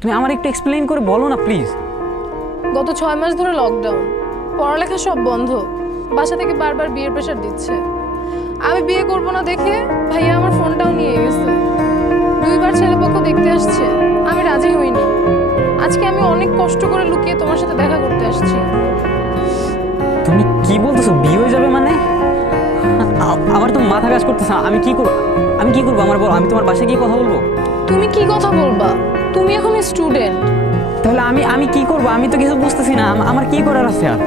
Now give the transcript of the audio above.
তুমি আমার একটু এক্সপ্লেইন করে বলো না প্লিজ। গত 6 মাস ধরে লকডাউন, পড়ালেখা সব বন্ধ, বাসা থেকে বারবার বিয়ের প্রেশার দিচ্ছে। আমি বিয়ে করব না দেখে ভাইয়া আমার ফোনটাও নিয়ে গেছে। 2বার ছেলেপক্ষ দেখতে আসছে, আমি রাজি হইনি। আজকে আমি অনেক কষ্ট করে লুকিয়ে তোমার সাথে দেখা করতে আসছি। তুমি কি বলতেছো, বিয়ে হয়ে যাবে মানে? আমার তো মাথা কাজ করতেছে না। আমি কি করবো আমার বলো, আমি তোমার বাসায় গিয়ে কথা বলবো? তুমি কি কথা বলবা? তুমি এখন স্টুডেন্ট। তাহলে আমি কি করবো? আমি তো কিছু বুঝতেছি না, আমার কি করার আছে আর?